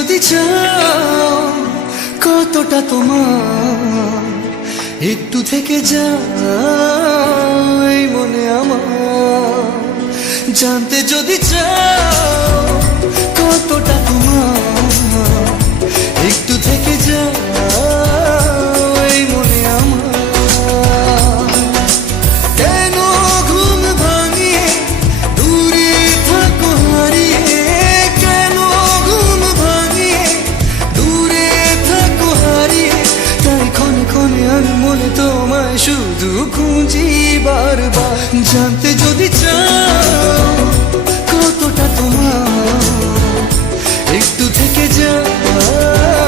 যদি চাও কতটা তোমার, একটু থেকে যাই মনে আমার। জানতে যদি চাও কতটা তোমার, একটু থেকে যাই মনে আমার। কেন ঘুম ভাঙিয়ে দূরে থাকো হারিয়ে, কেন ঘুম ভাঙিয়ে দূরে থাকো হারিয়ে, তাই ক্ষণে ক্ষণে আমি মনে তোমায় শুধু খুঁজি বারবার। জানতে যদি চাও কতটা তোমার, একটু থেকে যাই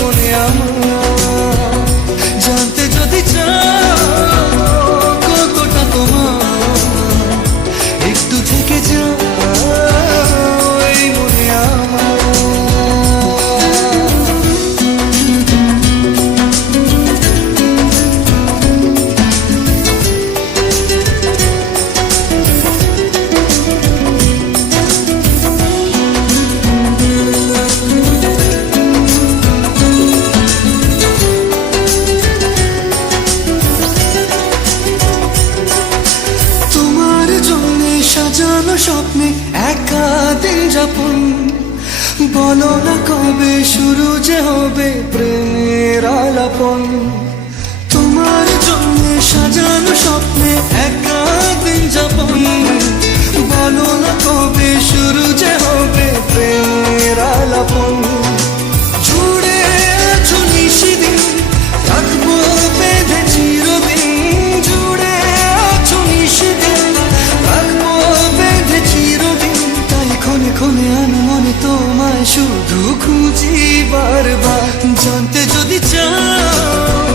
মনে আমার। জানতে যদি চাও কতটা তোমার, একটু থেকে যাই মনে আমার। সাজানো স্বপ্নে একা দিন যাপন, বলো না কবে শুরু যে হবে প্রেমের আলাপন। তোমার জন্য সাজানো স্বপ্নে একা দিন যাপন, বলো না কবে শুরু যে হবে প্রেমের আলাপন। জুড়ে আছো নিশিদিন, রাখবো বেঁধে চিরদিন। জুড়ে আছো নিশিদিন, রাখবো বেঁধে চিরদিন। তাই ক্ষণে ক্ষণে আমি মনে তোমায় শুধু খুঁজি বারবার। জানতে যদি চাও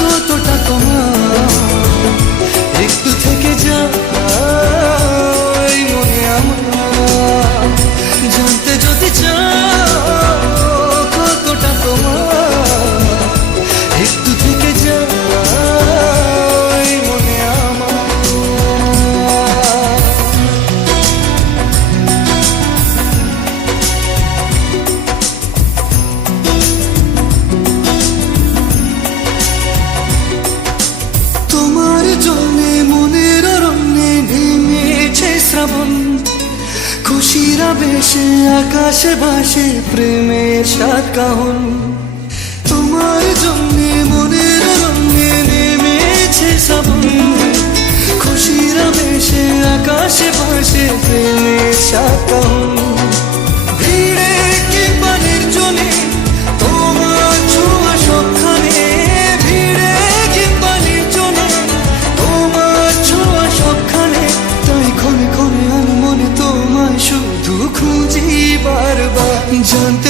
কতটা তোমার, একটু থেকে যাই মনে আমার। জানতে যদি চাও কতটা তোমার, একটু থেকে যাই মনে আমার। তোমার জন্যে মনের অরণ্যে নেমেছে শ্রাবণ, খুশির আবেশে আকাশে ভাসে প্রেমের সাত কাহন। তোমার জন্যে মনের অরণ্যে নেমেছে শ্রাবণ, খুশির আবেশে আকাশে ভাসে প্রেমের সাত কাহন। ভিড়ে কিংবা নির্জনে তোমার ছোঁয়া সবখানে, ভিড়ে কিংবা নির্জনে তোমার ছোঁয়া সবখানে। তাই ক্ষণে ক্ষণে আমি মনে তোমায় শুধু খুঁজি বারবার। জানতে